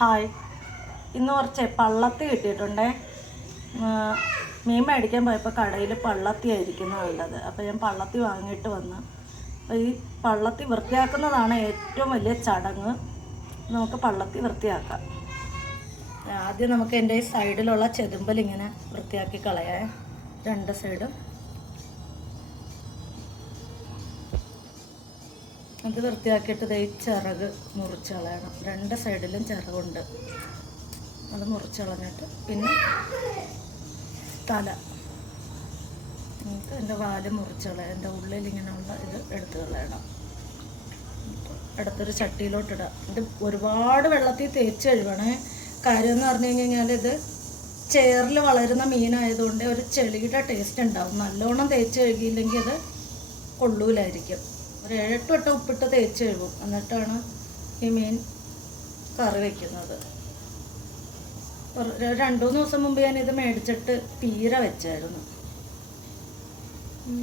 Hi. ഇന്ന് കുറച്ച് പള്ളത്തി കിട്ടിയിട്ടുണ്ടേ. മീൻ മേടിക്കാൻ പോയപ്പോൾ കടയിൽ പള്ളത്തി ആയിരിക്കുന്നു ഉള്ളത് അപ്പോൾ ഞാൻ പള്ളത്തി വാങ്ങിയിട്ട് വന്ന്. അപ്പോൾ ഈ പള്ളത്തി വൃത്തിയാക്കുന്നതാണ് ഏറ്റവും വലിയ ചടങ്ങ്. നമുക്ക് പള്ളത്തി വൃത്തിയാക്കാം. ആദ്യം നമുക്ക് എന്റെ ഈ സൈഡിലുള്ള ചെതുമ്പൽ ഇങ്ങനെ വൃത്തിയാക്കി കളയാം. രണ്ട് സൈഡും. അത് വൃത്തിയാക്കിയിട്ട് ഈ ചിറക് മുറിച്ച് കളയണം. രണ്ട് സൈഡിലും ചിറകുണ്ട്. അത് മുറിച്ച് കളഞ്ഞിട്ട് പിന്നെ തല. എന്നിട്ട് എന്റെ വാൽ മുറിച്ച് കളയാം. എന്റെ ഉള്ളിൽ ഇങ്ങനെയുള്ള ഇത് എടുത്ത് കളയണം. അടുത്തൊരു ചട്ടിയിലോട്ടിടാം ഇത് ഒരുപാട് വെള്ളത്തിൽ തേച്ച് കഴുകണേ. കാര്യം എന്ന് പറഞ്ഞു കഴിഞ്ഞാൽ ഇത് ചേറിൽ വളരുന്ന മീനായതുകൊണ്ട് ഒരു ചെളിയുടെ ടേസ്റ്റ് ഉണ്ടാവും. നല്ലോണം തേച്ച് കഴുകിയില്ലെങ്കിൽ അത് കൊള്ളൂലായിരിക്കും. ഒരു ഏഴെട്ട് വട്ടം ഉപ്പിട്ട് തേച്ച് കഴുകും. എന്നിട്ടാണ് ഈ മീൻ കറി വയ്ക്കുന്നത് രണ്ടു മൂന്ന് ദിവസം മുമ്പ് ഞാനിത് മേടിച്ചിട്ട് പീര വെച്ചായിരുന്നു.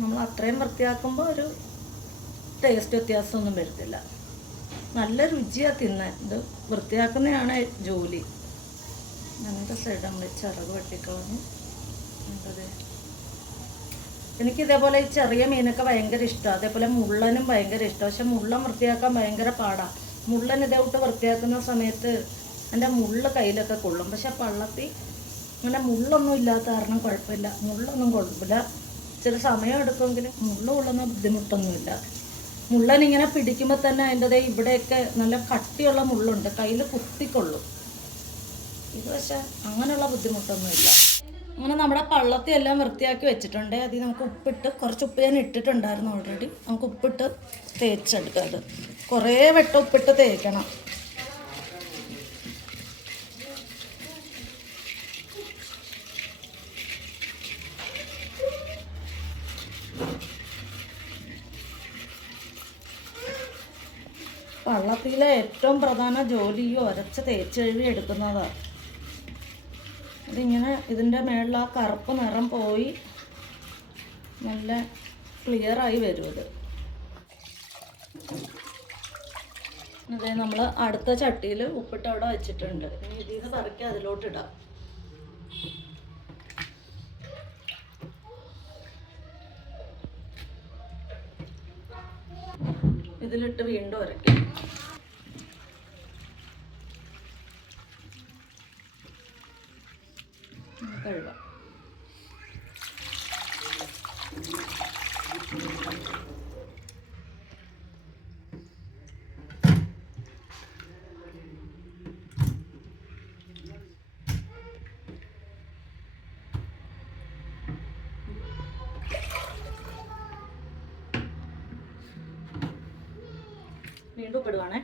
നമ്മൾ അത്രയും വൃത്തിയാക്കുമ്പോൾ ഒരു ടേസ്റ്റ് വ്യത്യാസമൊന്നും വരത്തില്ല. നല്ല രുചിയാണ് തിന്നാൻ ഇത് വൃത്തിയാക്കുന്നതാണ് ജോലി. അങ്ങനത്തെ സൈഡ് നമ്മൾ ചിറക് വെട്ടിക്കളഞ്ഞ് എനിക്ക് ഇതേപോലെ ഈ ചെറിയ മീനൊക്കെ ഭയങ്കര ഇഷ്ടമാണ് അതേപോലെ മുള്ളനും ഭയങ്കര ഇഷ്ടമാണ് പക്ഷെ മുള്ളൻ വൃത്തിയാക്കാൻ ഭയങ്കര പാടാണ് മുള്ളൻ ഇതേവിട്ട് വൃത്തിയാക്കുന്ന സമയത്ത് എന്റെ മുള്ള് കയ്യിലൊക്കെ കൊള്ളും. പക്ഷെ പള്ളത്തി അങ്ങനെ മുള്ളൊന്നും ഇല്ലാത്ത കാരണം കുഴപ്പമില്ല. മുള്ളൊന്നും കുഴപ്പമില്ല ചില സമയം എടുക്കുമെങ്കിലും മുള്ള കൊള്ളുന്ന ബുദ്ധിമുട്ടൊന്നുമില്ല. മുള്ളൻ ഇങ്ങനെ പിടിക്കുമ്പോൾ തന്നെ അതിന്റെ ഇവിടെയൊക്കെ നല്ല കട്ടിയുള്ള മുള്ളുണ്ട്. കയ്യിൽ കുത്തിക്കൊള്ളും. ഇത് പക്ഷെ അങ്ങനെയുള്ള ബുദ്ധിമുട്ടൊന്നുമില്ല. അങ്ങനെ നമ്മുടെ പള്ളത്തി എല്ലാം വൃത്തിയാക്കി വെച്ചിട്ടുണ്ട്. അതിൽ നമുക്ക് ഉപ്പിട്ട് കുറച്ച് ഉപ്പ് ഞാൻ ഇട്ടിട്ടുണ്ടായിരുന്നു ഓൾറെഡി നമുക്ക് ഉപ്പിട്ട് തേച്ചെടുക്കാം അത്. കുറേ വെട്ടം ഉപ്പിട്ട് തേക്കണം. പള്ളത്തിലെ ഏറ്റവും പ്രധാന ജോലി ഈ ഒരച്ച് തേച്ചെഴുതി എടുക്കുന്നതാണ്. ഇതിങ്ങനെ ഇതിന്റെ മേളിൽ ആ കറുപ്പ് നിറം പോയി നല്ല ക്ലിയറായി വരും ഇത്. അതെ നമ്മൾ അടുത്ത ചട്ടിയിൽ ഉപ്പിട്ട് അവിടെ വെച്ചിട്ടുണ്ട്. ഇനി ഇതിൽ നിന്ന് പറിക്കി അതിലോട്ട് ഇടാം. ഇതിലിട്ട് വീണ്ടും ഉരയ്ക്കാം കഴുകാം വീണ്ടും ഉപ്പിടുവാണേ.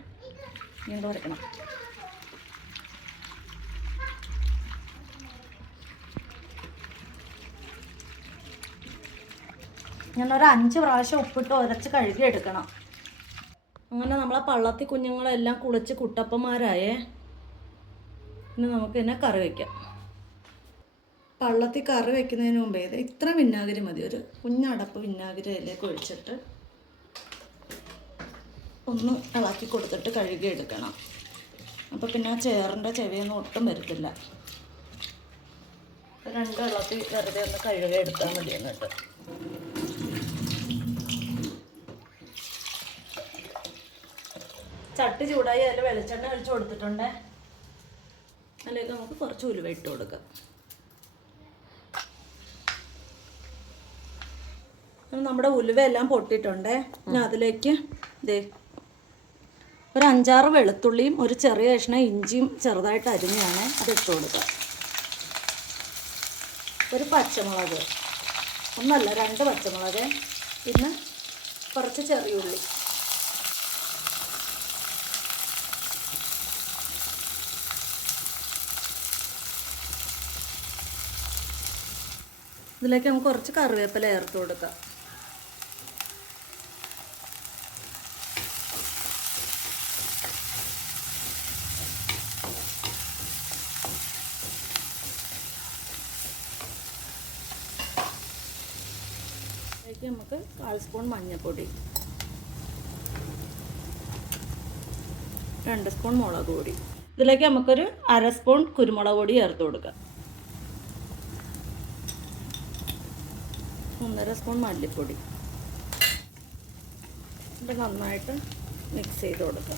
വീണ്ടും ഉരയ്ക്കണം ഒരു അഞ്ച് പ്രാവശ്യം ഉപ്പിട്ട് ഉരച്ച് കഴുകി എടുക്കണം അങ്ങനെ നമ്മളെ പള്ളത്തി കുഞ്ഞുങ്ങളെല്ലാം കുളിച്ച് കുട്ടപ്പന്മാരായേ. ഇനി നമുക്ക് ഇതിനെ കറി വയ്ക്കാം പള്ളത്തി കറി വെക്കുന്നതിന് മുമ്പേ ഇത് ഇത്ര വിനാഗിരി മതി. ഒരു കുഞ്ഞടപ്പ് വിനാഗിരി അതിലേക്ക് ഒഴിച്ചിട്ട് ഒന്ന് ഇളക്കി കൊടുത്തിട്ട് കഴുകി എടുക്കണം അപ്പോൾ പിന്നെ ആ ചേറിന്റെ ചെവിയൊന്നും ഒട്ടും വരത്തില്ല. രണ്ട് ഇളക്കി വെറുതെ ഒന്ന് കഴുകി എടുത്താൽ മതി എന്നിട്ട് ചട്ടി ചൂടായി അതിൽ വെളിച്ചെണ്ണ ഒഴിച്ച് കൊടുത്തിട്ടുണ്ട്. അതിലേക്ക് നമുക്ക് കുറച്ച് ഉലുവ ഇട്ട് കൊടുക്കാം. നമ്മുടെ ഉലുവ എല്ലാം പൊട്ടിയിട്ടുണ്ട്. അതിലേക്ക് ദേ ഒരു അഞ്ചാറ് വെളുത്തുള്ളിയും ഒരു ചെറിയ കഷ്ണം ഇഞ്ചിയും ചെറുതായിട്ട് അരിഞ്ഞാണ് അത് ഇട്ട് കൊടുക്കുക. ഒരു പച്ചമുളക്. ഒന്നല്ല രണ്ട് പച്ചമുളക്. പിന്നെ കുറച്ച് ചെറിയ ഉള്ളി. ഇതിലേക്ക് നമുക്ക് കുറച്ച് കറിവേപ്പില ചേർത്ത് കൊടുക്കാം. നമുക്ക് കാൽ സ്പൂൺ മഞ്ഞൾപ്പൊടി രണ്ട് സ്പൂൺ മുളക് പൊടി. ഇതിലേക്ക് നമുക്കൊരു അര സ്പൂൺ കുരുമുളക് പൊടി ചേർത്ത് കൊടുക്കാം. ഒന്നര സ്പൂൺ മല്ലിപ്പൊടി. ഇത് നന്നായിട്ട് മിക്സ് ചെയ്ത് കൊടുക്കുക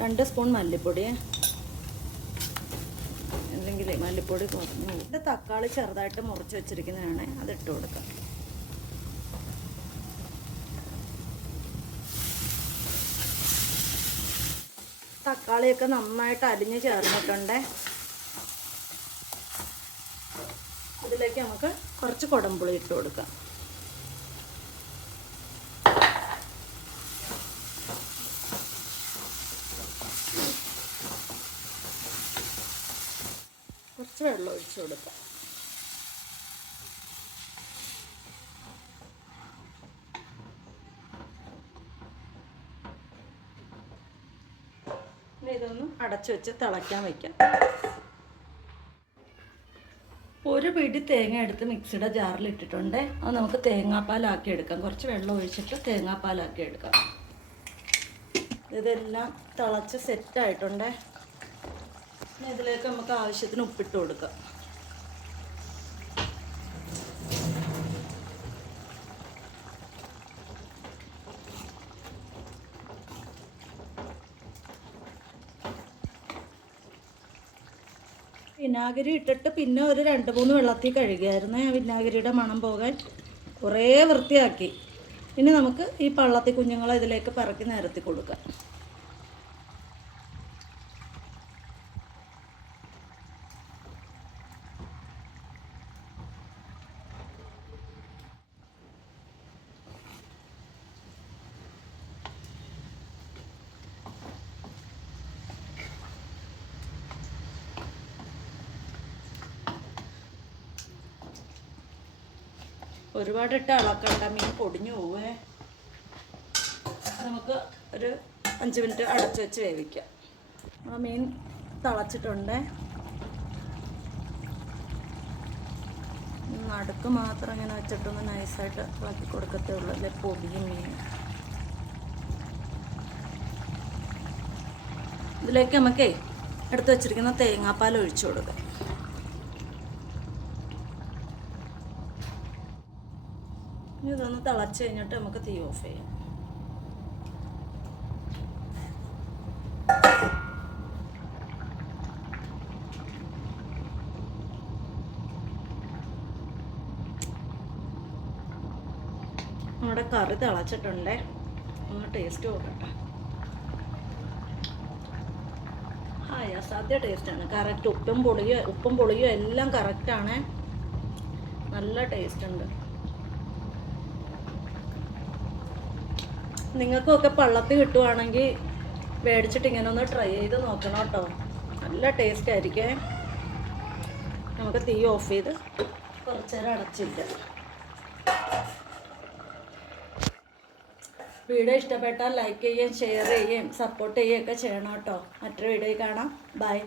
രണ്ട് സ്പൂൺ മല്ലിപ്പൊടി. അല്ലെങ്കിൽ മല്ലിപ്പൊടി കുറഞ്ഞു. തക്കാളി ചെറുതായിട്ട് മുറിച്ച് വെച്ചിരിക്കുന്നതാണ്. അത് ഇട്ട് കൊടുക്കാം. തക്കാളിയൊക്കെ നന്നായിട്ട് അരിഞ്ഞ് ചേർന്നിട്ടുണ്ട്. ഇതിലേക്ക് നമുക്ക് കുറച്ച് കുടംപുളി ഇട്ട് കൊടുക്കാം. കുറച്ച് വെള്ളം ഒഴിച്ച് കൊടുക്കാം ഇനി ഇതൊന്ന് അടച്ചു വെച്ച് തിളയ്ക്കാൻ വയ്ക്കാം ഒരു പിടി തേങ്ങ എടുത്ത് മിക്സിയുടെ ജാറിൽ ഇട്ടിട്ടുണ്ട്. അത് നമുക്ക് തേങ്ങാപ്പാലാക്കി എടുക്കാം. കുറച്ച് വെള്ളം ഒഴിച്ചിട്ട് തേങ്ങാപ്പാലാക്കി എടുക്കാം. ഇതെല്ലാം തിളച്ച് സെറ്റായിട്ടുണ്ട് ഇതിലേക്ക് നമുക്ക് ആവശ്യത്തിന് ഉപ്പിട്ട് കൊടുക്കാം. വിനാഗിരി ഇട്ടിട്ട് പിന്നെ ഒരു രണ്ട് മൂന്ന് വെള്ളത്തിൽ കഴുകിയായിരുന്നു ആ വിനാഗിരിയുടെ മണം പോകാൻ കുറേ വൃത്തിയാക്കി. ഇനി നമുക്ക് ഈ പള്ളത്തി കുഞ്ഞുങ്ങളെ ഇതിലേക്ക് പറക്കി നിരത്തി കൊടുക്കാം. ഒരുപാടിട്ട് അളക്കണ്ട. മീൻ പൊടിഞ്ഞു പോവേ. നമുക്ക് ഒരു അഞ്ച് മിനിറ്റ് അടച്ചു വെച്ച് വേവിക്കാം. ആ മീൻ തിളച്ചിട്ടുണ്ട്. നടുക്ക് മാത്രം ഇങ്ങനെ വെച്ചിട്ടൊന്ന് നൈസായിട്ട് ഇളക്കി കൊടുക്കത്തേ ഉള്ളൂ. അല്ലെ പൊടിയും മീൻ. ഇതിലേക്ക് നമുക്കേ എടുത്ത് വെച്ചിരിക്കുന്ന തേങ്ങാപ്പാൽ ഒഴിച്ചു കൊടുക്കാം. ഇതൊന്ന് തിളച്ച് കഴിഞ്ഞിട്ട് നമുക്ക് തീ ഓഫ് ചെയ്യാം. നമ്മുടെ കറി തിളച്ചിട്ടുണ്ടേ. ഒന്ന് ടേസ്റ്റ് നോക്കട്ടെ. ആ അസാധ്യ ടേസ്റ്റാണ് കറക്റ്റ് ഉപ്പും പൊളിയോ ഉപ്പും പൊളിയോ എല്ലാം കറക്റ്റാണ് നല്ല ടേസ്റ്റ് ഉണ്ട്. നിങ്ങൾക്കൊക്കെ പള്ളത്തി കിട്ടുവാണെങ്കിൽ മേടിച്ചിട്ട് ഇങ്ങനെ ഒന്ന് ട്രൈ ചെയ്ത് നോക്കണം കേട്ടോ. നല്ല ടേസ്റ്റ് ആയിരിക്കേ. നമുക്ക് തീ ഓഫ് ചെയ്ത് കുറച്ച് നേരം അടച്ചില്ല വീഡിയോ ഇഷ്ടപ്പെട്ടാൽ ലൈക്ക് ചെയ്യുകയും ഷെയർ ചെയ്യുകയും സപ്പോർട്ട് ചെയ്യുകയൊക്കെ ചെയ്യണം കേട്ടോ. മറ്റൊരു വീഡിയോയിൽ കാണാം. ബൈ